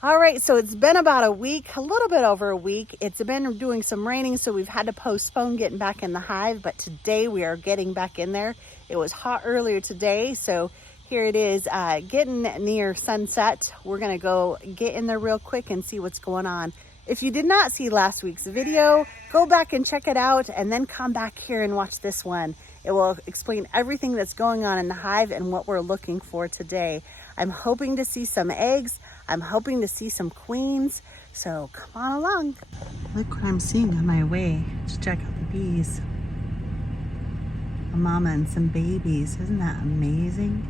All right, so it's been about a week, a little bit over a week. It's been doing some raining, so we've had to postpone getting back in the hive, but today we are getting back in there. It was hot earlier today, so here it is, getting near sunset. We're gonna go get in there real quick and see what's going on. If you did not see last week's video, go back and check it out and then come back here and watch this one. It will explain everything that's going on in the hive and what we're looking for today. I'm hoping to see some eggs. I'm hoping to see some queens. So come on along. Look what I'm seeing on my way to check out the bees. A mama and some babies. Isn't that amazing?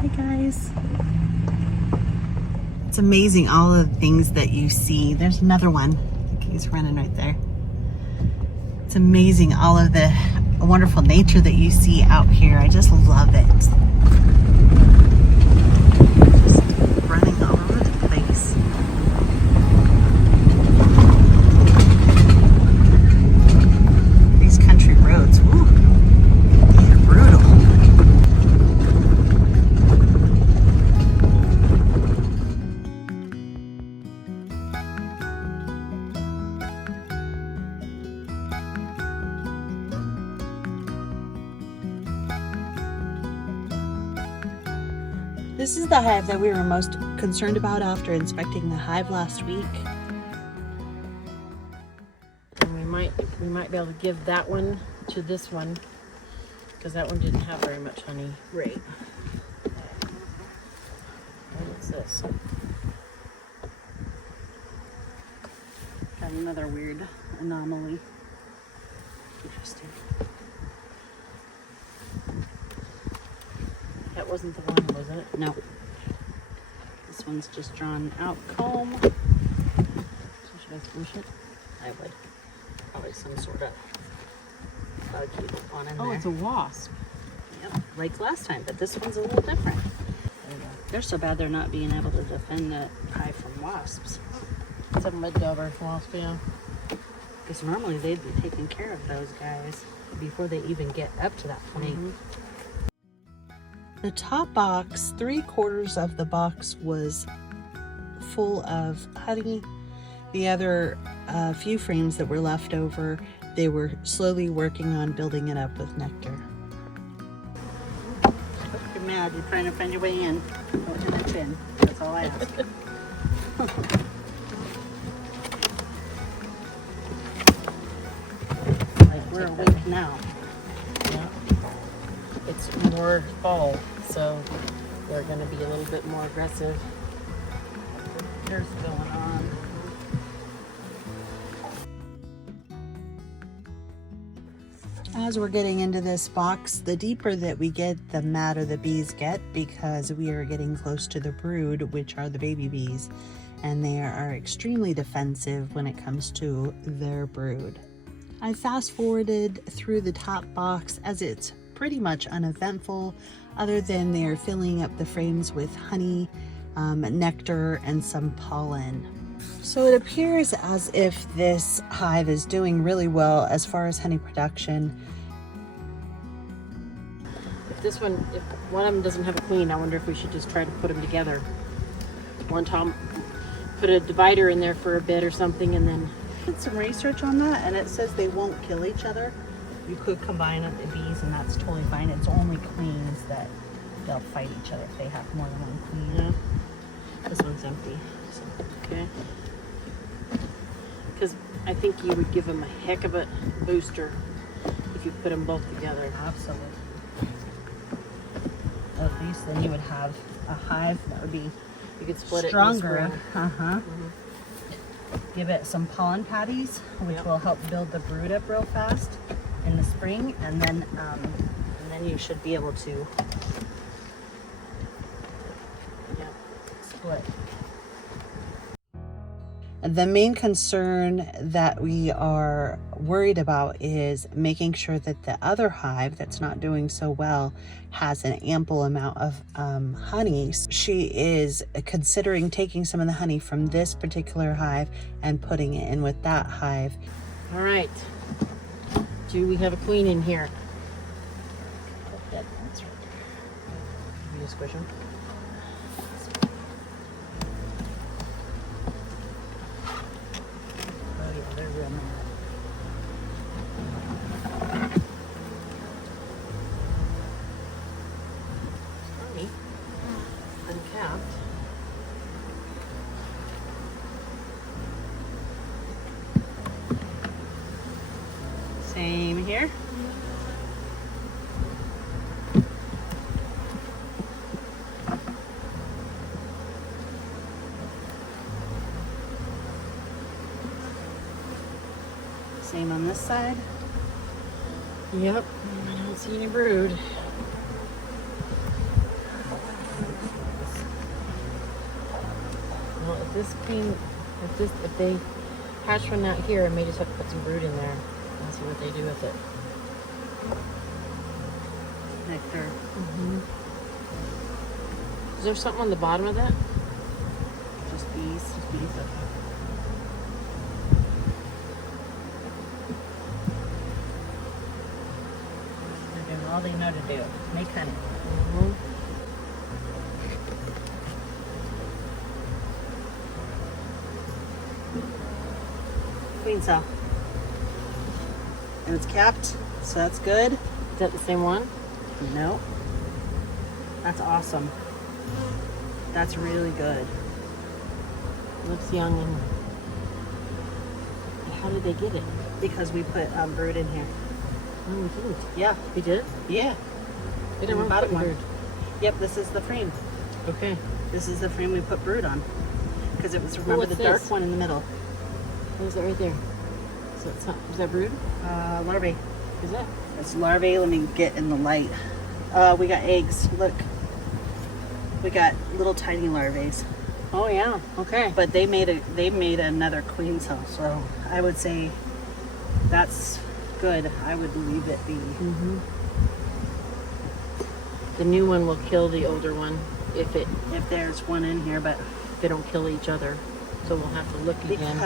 Hey guys. It's amazing all of the things that you see. There's another one. He's running right there. It's amazing all of the wonderful nature that you see out here. I just love it. Just running all over the place. These country roads, woo, they're brutal. This is the hive that we were most concerned about after inspecting the hive last week. And we might be able to give that one to this one because that one didn't have very much honey. Right. What's this? Got another weird anomaly. Interesting. That wasn't the one, was it? No. This one's just drawn out comb. So should I finish it? I would. Probably some sort of bug on in there. Oh, it's a wasp. Yep, like last time, but this one's a little different. They're so bad they're not being able to defend the hive from wasps. It's a mud dauber wasp, yeah. Because normally they'd be taking care of those guys before they even get up to that point. Mm-hmm. The top box, 3/4 of the box was full of honey. The other few frames that were left over, they were slowly working on building it up with nectar. You're mad, you're trying to find your way in. Don't hit the chin, that's all I ask. Like we're awake now. Yeah. It's more fall, so they're going to be a little bit more aggressive. There's going on. As we're getting into this box, the deeper that we get, the madder the bees get because we are getting close to the brood, which are the baby bees, and they are extremely defensive when it comes to their brood. I fast forwarded through the top box as it's pretty much uneventful, other than they're filling up the frames with honey, nectar, and some pollen. So it appears as if this hive is doing really well as far as honey production. If one of them doesn't have a queen, I wonder if we should just try to put them together. One time, put a divider in there for a bit or something, and then... I did some research on that, and it says they won't kill each other. You could combine the bees, and that's totally fine. It's only queens that they'll fight each other if they have more than one queen. Yeah. This one's empty. So. Okay. Because I think you would give them a heck of a booster if you put them both together. Absolutely. At least then you would have a hive that would be You could split stronger. it in this room. Mm-hmm. Give it some pollen patties, which Yep. will help build the brood up real fast in the spring, and then you should be able to split. The main concern that we are worried about is making sure that the other hive that's not doing so well has an ample amount of honey. She is considering taking some of the honey from this particular hive and putting it in with that hive. All right. Do we have a queen in here? Dead ones right there. You squish them? Same on this side. Yep. I don't see any brood. Well, if this queen, if they hatch one out here, I may just have to put some brood in there and see what they do with it. Nectar. Is there something on the bottom of that? Just bees. Just bees. Okay. They're doing all they know to do. Make honey. Queen cell. And it's capped, so that's good. Is that the same one? No. That's awesome. That's really good. Looks young and how did they get it? Because we put brood in here. Oh, we didn't. Yeah. We did? Yeah. We didn't want to put brood. Yep, this is the frame. Okay. This is the frame we put brood on. Because it was, remember, what's the dark this? one in the middle. What is that right there? Is that brood? Larvae. Is that? It's larvae. Let me get in the light. We got eggs. Look. We got little tiny larvae. Oh yeah. Okay. But they made another queen cell, so I would say that's good. I would leave it be. The new one will kill the older one if there's one in here, but they don't kill each other. So we'll have to look again.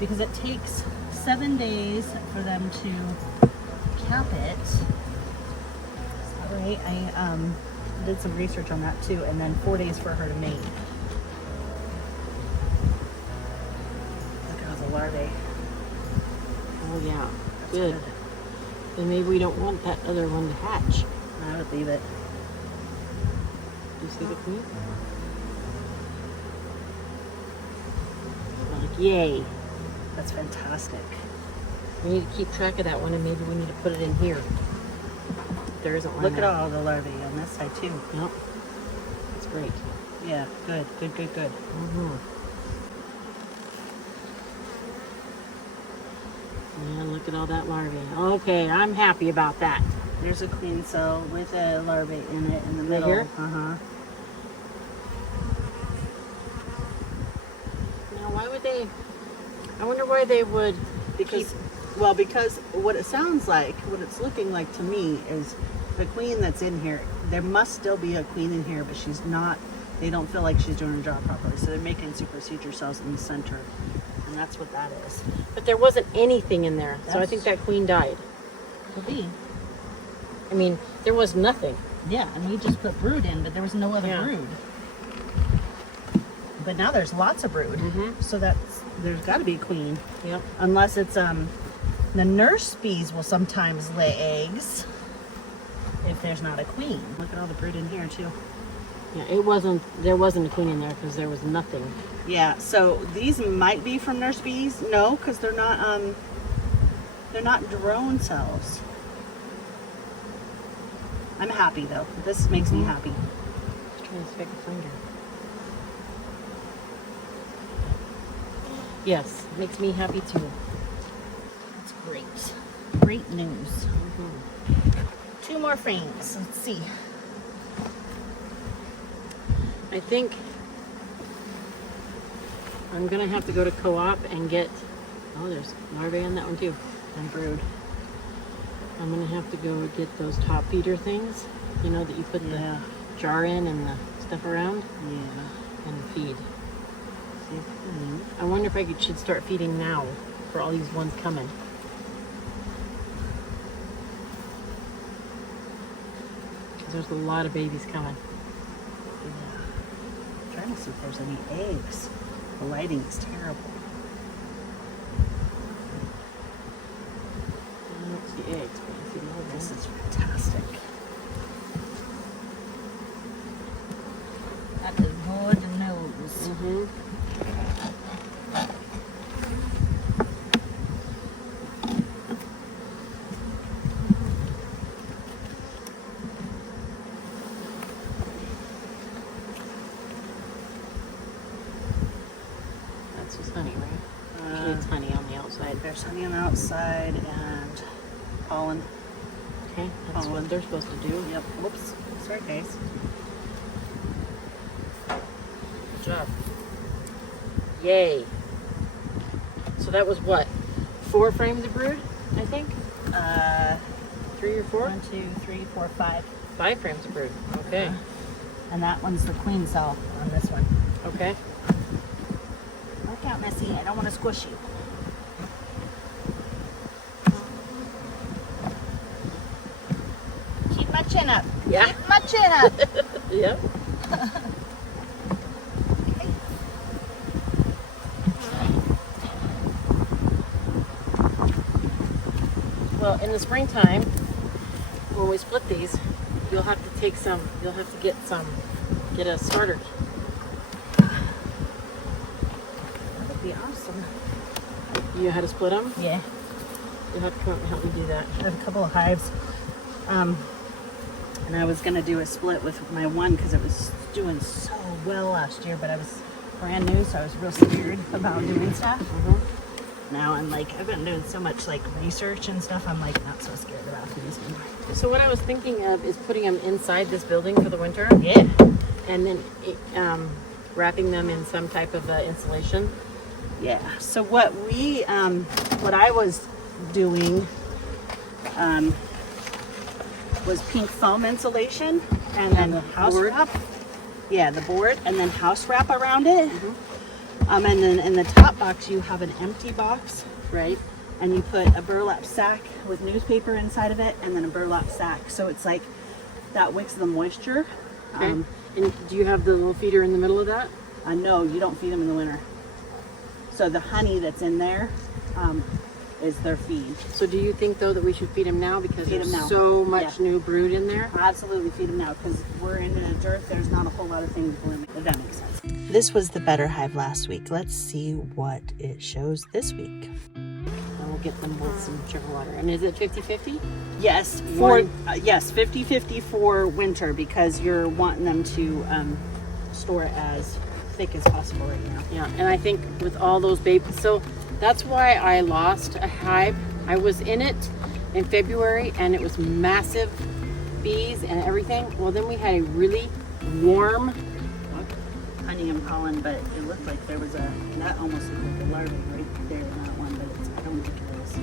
Because it takes 7 days for them to cap it. Right? I did some research on that too, and then 4 days for her to mate. Look at all the larvae. Oh yeah. That's Good. Then maybe we don't want that other one to hatch. I would leave it. Do you see the queen? Like, yay. That's fantastic. We need to keep track of that one, and maybe we need to put it in here. There isn't one. Look at there. all the larvae on this side too. Yep. That's great. Yeah, good. Yeah, look at all that larvae. Okay, I'm happy about that. There's a queen cell with a larvae in it in the Right middle. here? Now, why would they? I wonder why they would. Because what it sounds like, what it's looking like to me is the queen that's in here, there must still be a queen in here, but she's not, they don't feel like she's doing her job properly. So they're making supersedure cells in the center. And that's what that is. But there wasn't anything in there, so I think that queen died. Could be. I mean, there was nothing. Yeah, and we just put brood in, but there was no other brood. But now there's lots of brood. So there's got to be a queen. Yep. Unless it's, the nurse bees will sometimes lay eggs if there's not a queen. Look at all the brood in here too. Yeah, there wasn't a queen in there because there was nothing. Yeah, so these might be from nurse bees. No, because they're not drone cells. I'm happy though. This makes me happy. I'm trying to see if I can find her. Yes, makes me happy too. That's great. Great news. 2 more frames. Let's see. I think I'm gonna have to go to co-op and get. Oh, there's larvae on that one too. And brood. I'm gonna have to go get those top feeder things. You know that you put the jar in and the stuff around. Yeah. And feed. I wonder if I should start feeding now for all these ones coming. Because there's a lot of babies coming. Yeah. I'm trying to see if there's any eggs. The lighting is terrible. I don't see eggs, but I see larvae. This is fantastic. That is good news. That's just honey, right? It's honey on the outside. there's honey on the outside and pollen. Okay, that's Pollen. what they're supposed to do. Yep. Whoops. Sorry, guys. Good job. Yay. So that was what? 4 frames of brood, I think? 3 or 4? 1, 2, 3, 4, 5. 5 frames of brood. Okay. And that one's the queen cell on this one. Okay. Look out, Missy. I don't want to squish you. Keep my chin up. Yeah. Keep my chin up. Yep. Well, in the springtime, when we split these, you'll have to take some, you'll have to get a starter. That would be awesome. You know how to split them? Yeah. You'll have to come up and help me do that. I have a couple of hives. And I was going to do a split with my one because it was doing so well last year, but I was brand new, so I was real scared about doing stuff. Now I'm like, I've been doing so much like research and stuff, I'm like not so scared about these anymore. So what I was thinking of is putting them inside this building for the winter. Yeah. And then wrapping them in some type of insulation. Yeah. So what I was doing was pink foam insulation and then the house board? wrap. Yeah, the board and then house wrap around it. And then in the top box you have an empty box, Right. and you put a burlap sack with newspaper inside of it, and then a burlap sack. So it's like that wicks the moisture. Okay. And do you have the little feeder in the middle of that? No, you don't feed them in the winter. So the honey that's in there is their feed. So do you think though that we should feed them now because Feed 'em there's now. so much new brood in there? Absolutely feed them now because we're in the dirt. There's not a whole lot of things blooming, if that makes sense. This was the better hive last week. Let's see what it shows this week. And we'll get them with some sugar water. And is it 50-50? Yes, yes, 50-50 for winter because you're wanting them to store it as thick as possible right now. Yeah, and I think with all those babies, so that's why I lost a hive. I was in it in February and it was massive bees and everything. Well, then we had a really warm, Honey and pollen, but it looked like there was that almost looked like a larvae right there in that one, but I don't think it is.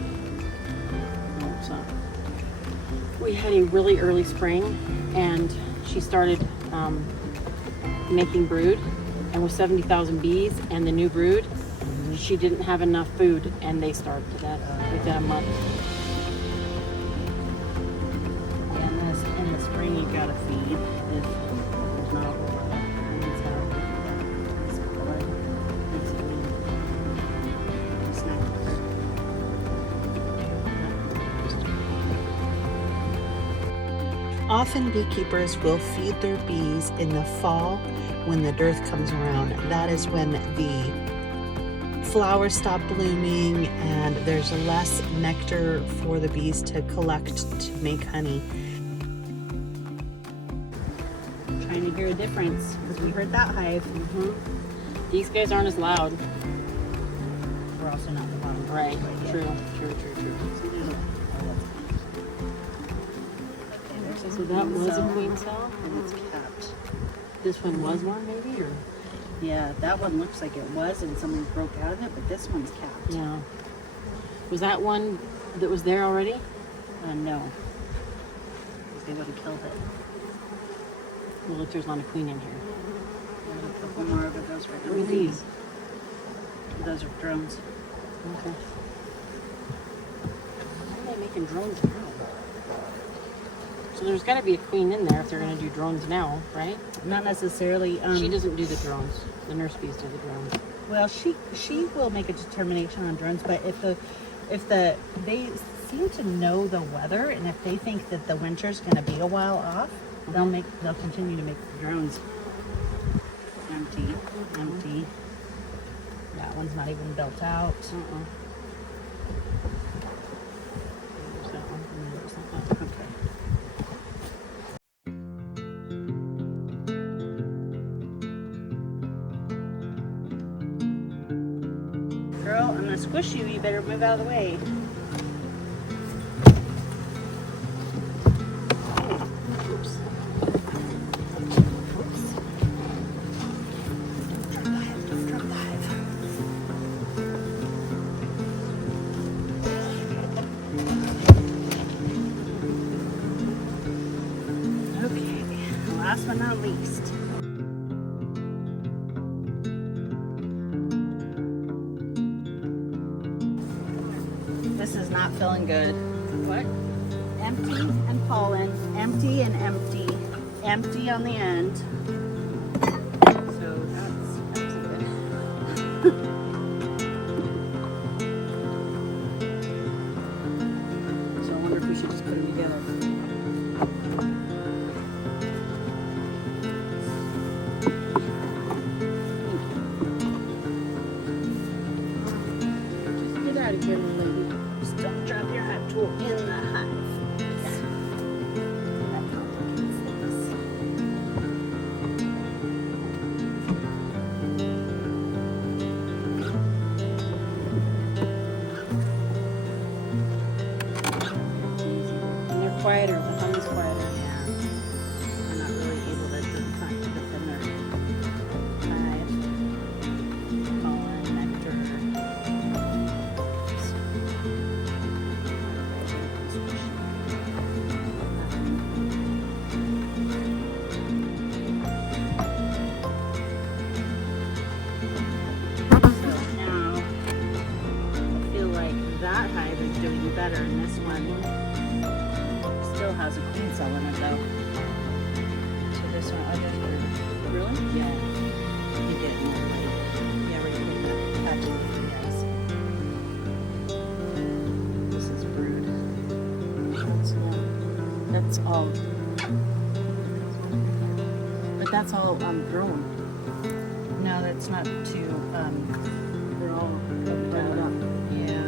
no, it's not. We had a really early spring and she started making brood, and with 70,000 bees and the new brood, she didn't have enough food and they starved to death within a month. And in the spring you gotta feed if there's not a whole lot of things out. Often beekeepers will feed their bees in the fall when the dearth comes around. That is when the flowers stop blooming and there's less nectar for the bees to collect to make honey. Trying to hear a difference because we heard that hive. These guys aren't as loud. We're also not in the bottom. Right, But yeah. true. So that was a queen cell? And it's capped. This one was one maybe, or? Yeah, that one looks like it was and something broke out of it, but this one's capped. Yeah. Was that one that was there already? No. They would have killed it. Well, if there's not a queen in here. There's a couple more of it. Those right What are these? Those are drones. Okay. Why are they making drones now? So there's got to be a queen in there if they're going to do drones now, right? Not necessarily. She doesn't do the drones. The nurse bees do the drones. Well, she will make a determination on drones, but if they seem to know the weather, and if they think that the winter's going to be a while off, they'll continue to make the drones. Empty. That one's not even built out. There's that one. And then there's that one. Okay. Girl, I'm to squish you, you better move out of the way. Oops. Don't drop the hive. Okay, last but not least. This is not feeling good. What? Empty and pollen, empty and empty, empty on the end. So that's good. So I wonder if we should just put them together. Just get out of here, lady. Just don't drop your hive tool in the hive. And they're quieter, the honey's quieter. Yeah. They're not really able to defend their hive. Pollen, nectar. So now I feel like that hive is doing better, and this one still has a queen cell in it though. So this one, oh, there's brood. Really? Yeah. You get it in there, like, yeah, we're gonna get the packaging for you guys. This is brood. That's all. But that's all grown. No, that's not too, They're all divided up. yeah.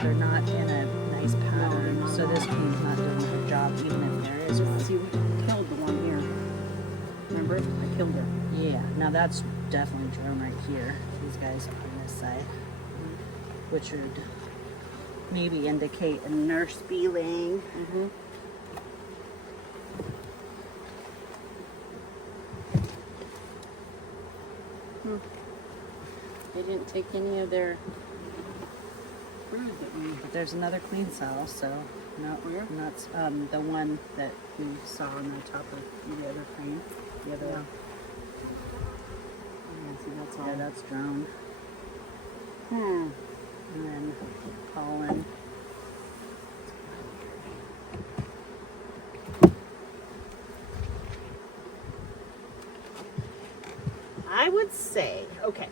They're not in a nice pattern, not. so this queen's not doing her job, even if there is one. See, we killed the one here. Remember? I killed her. Yeah, now that's definitely drone right here. These guys on this side, which would maybe indicate a nurse bee laying. Mm-hmm. They didn't take any of their brood that we. But there's another queen cell, so no, Where? not the one that we saw on the top of the other frame. The other, Yeah, see, that's all. yeah, that's drone, Hmm. and then pollen. I would say, okay,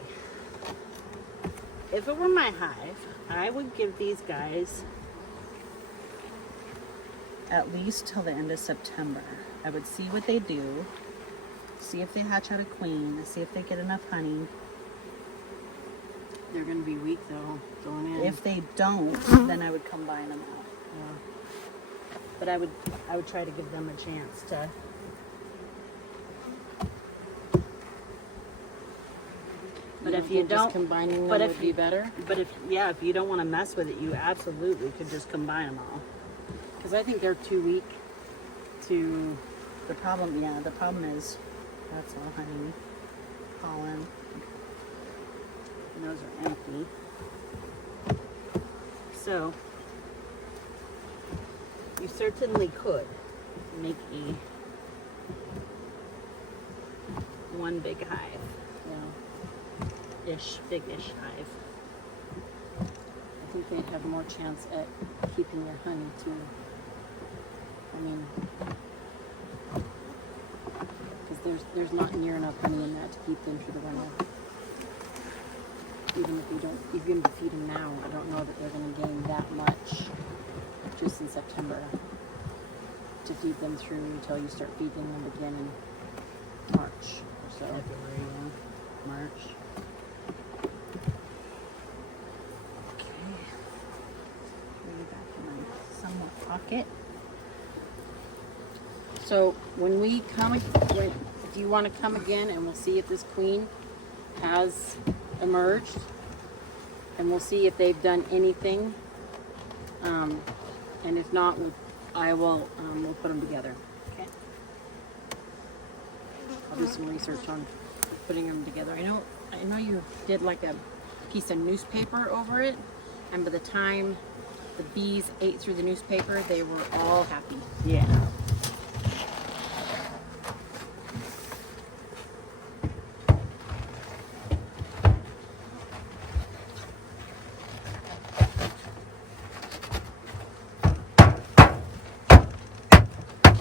if it were my hive, I would give these guys at least till the end of September. I would see what they do, see if they hatch out a queen, see if they get enough honey. They're gonna be weak though, going in. If they don't, then I would combine them out. Yeah. But I would try to give them a chance to. But if you think just don't, combining them but if would be you- better. but if you don't want to mess with it, you absolutely could just combine them all. Because I think they're too weak to. The problem is that's all honey, pollen, and those are empty. So you certainly could make one big hive, big-ish hive. I think they'd have more chance at keeping their honey too. I mean, because there's not near enough honey in that to keep them through the winter. Even if you feed them now, I don't know that they're going to gain that much just in September to feed them through until you start feeding them again in March or so. February, yeah. March. Okay. Bring it back in my somewhat pocket. So when do you want to come again and we'll see if this queen has emerged, and we'll see if they've done anything. And if not, we'll put them together. Okay. I'll do some research on putting them together. I know you did like a piece of newspaper over it, and by the time the bees ate through the newspaper, they were all happy. Yeah.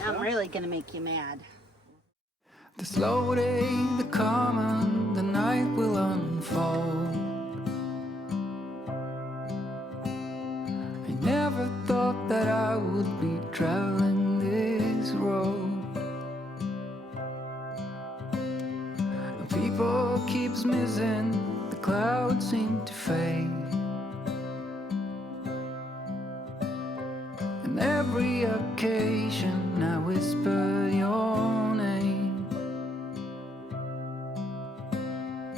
I'm really gonna make you mad. The slow day, the calm, and the night will unfold. I never thought that I would be traveling this road. People keeps missing, the clouds seem to